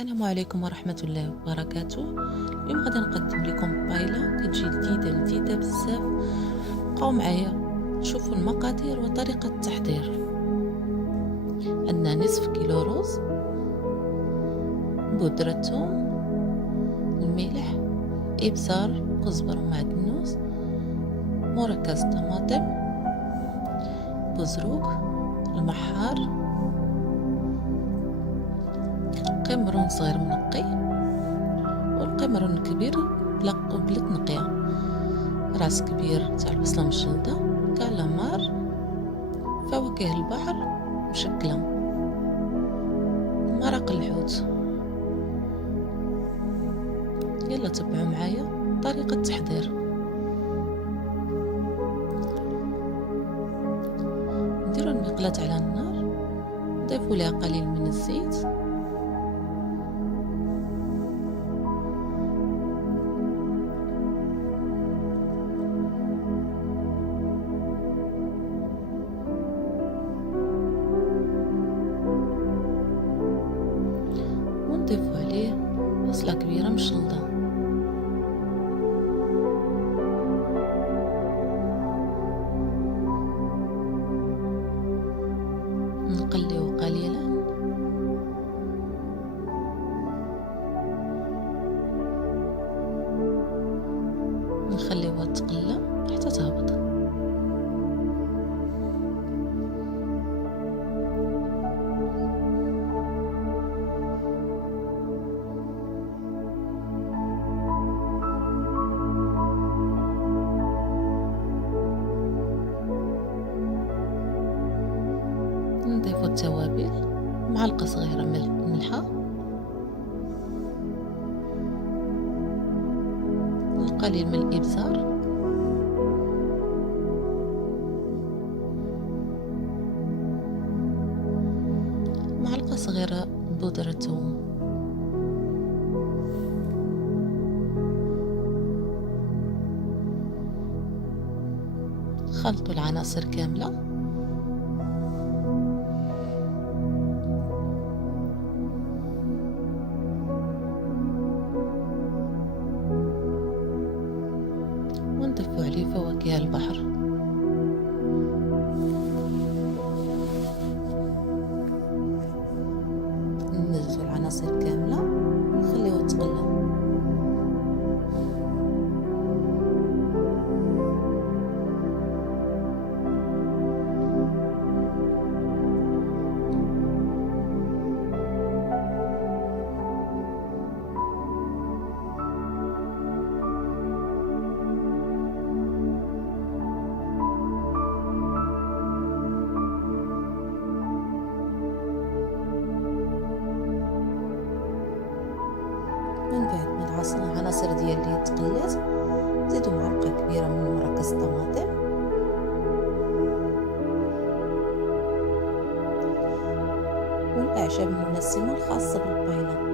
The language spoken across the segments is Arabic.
السلام عليكم ورحمة الله وبركاته. اليوم غادي نقدم لكم بايلة كتجي لذيذة بزاف. بقاو معايا تشوفوا المقادير وطريقة التحضير. عندنا نصف كيلو رز، بودرة ثوم، الملح، إبزار، كزبر ومعدنوس، مركز طماطم، بزروق، المحار، قمرون صغير منقي والقمرون الكبير بلا تنقية، راس كبير تاع البصلة مشلدة، كالامار، فواكه البحر مشكلة، مرق الحوت. يلا تبعوا معايا طريقة التحضير. نديروا المقلاة على النار، نضيفوا لها قليل من الزيت، ونضيفوا عليه بصلة كبيرة مشلدة، نقليوه قليلا، نخليوها تقلى حتى تهبط. نضيفوا التوابل، معلقة صغيرة ملحة، القليل من الإبزار، معلقة صغيرة بودرة ثوم، خلطوا العناصر كاملة، ونضيفوا عليه فواكه البحر. ننزلوا العناصر كاملة ونخليوها تقلى. من بعد ما العناصر ديالي تقلات، زيدوا معلقة كبيرة من مركز الطماطم، والأعشاب المنسمة الخاصة بالبايلة.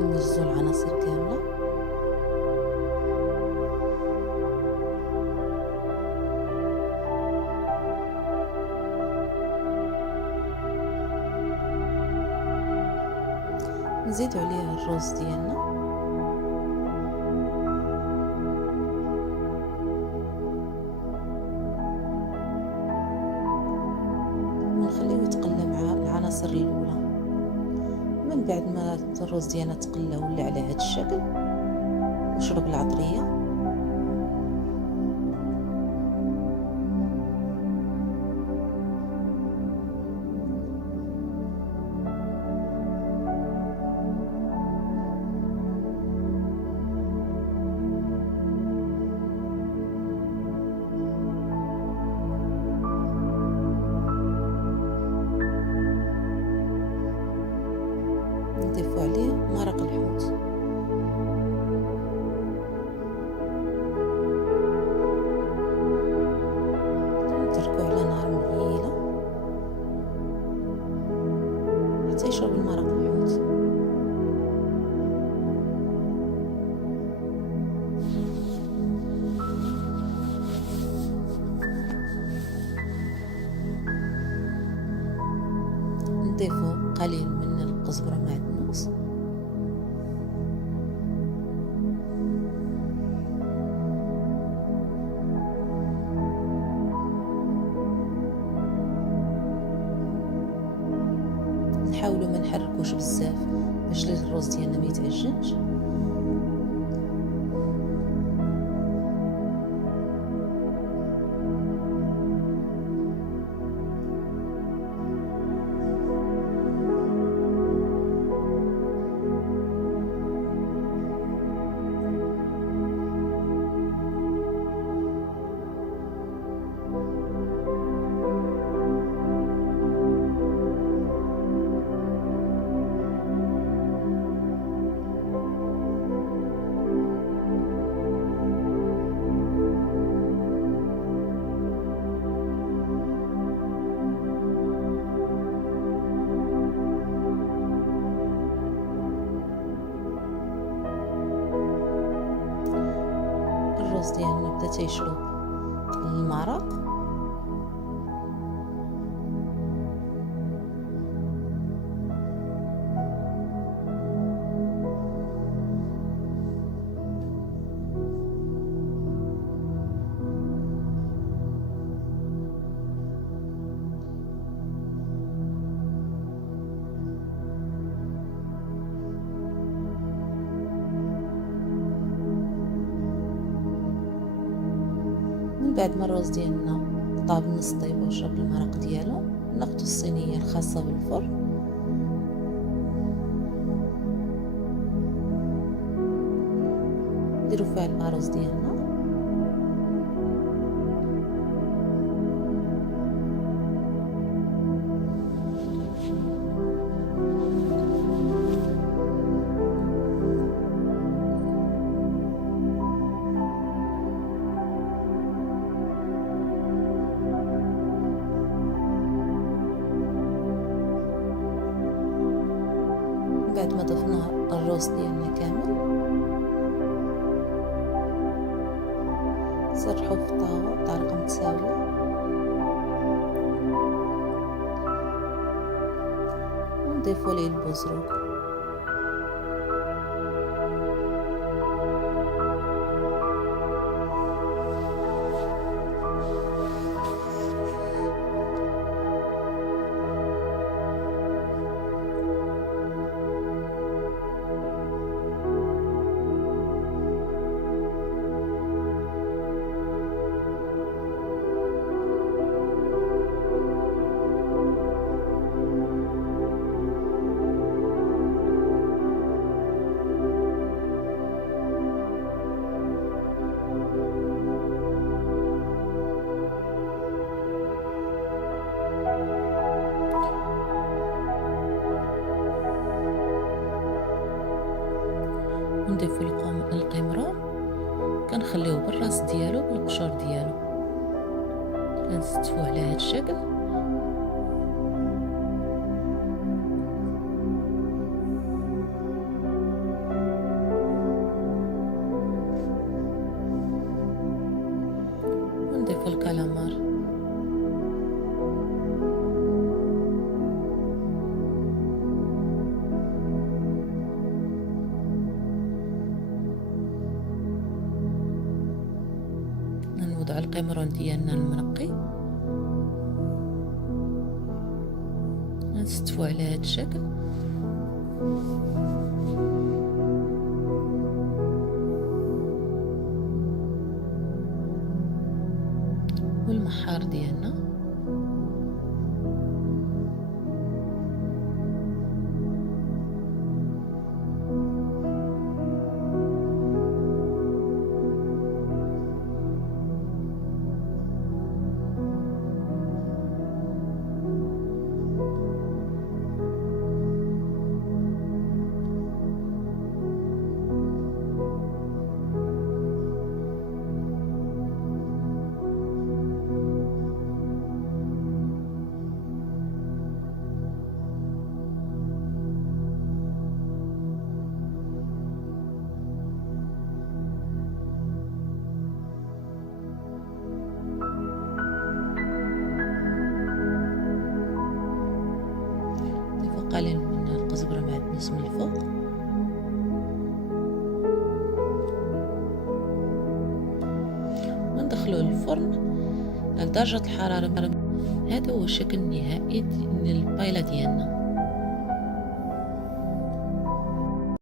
نجزوا العناصر كاملة، نزيدوا عليه الرز ديالنا، ونخليه يتقلى مع العناصر الاولى. من بعد ما الرز ديالنا تقلى ولا على هذا الشكل وشرب العطريه، نضيفوا عليه مرق الحوت، نتركوه على نار مهيلة حتى يشرب المرق الحوت. قزبرة معدنوس. نحاولوا ما نحركوش بزاف باش الرز ديالنا ما يتعجنش. الرز ديالنا بدا تيشرب المرق. من بعد ما الرز ديالنا طاب نص طيبه وشرب المرق ديالو، ناخدو الصينيه الخاصه بالفرن نديرو فيها الارز ديالنا. بعد ما ضفنا الرز ديالنا كامل نسرحوه في الطاوة بطريقة متساوية. ونضيفو ليه البزروك. ونضيفو القمران، كنخليوه بالراس ديالو بالقشور ديالو، كنستفوه على هاد الشكل. ونضيفو الكالامار. نوضع القمرون ديالنا المنقي، نستفو على هاد الشكل. والمحار ديالنا قليل من القزبرة نزبرو معدنوس من الفوق. وندخلوه للفرن على درجة الحرارة. هذا هو الشكل النهائي للبايلا ديالنا.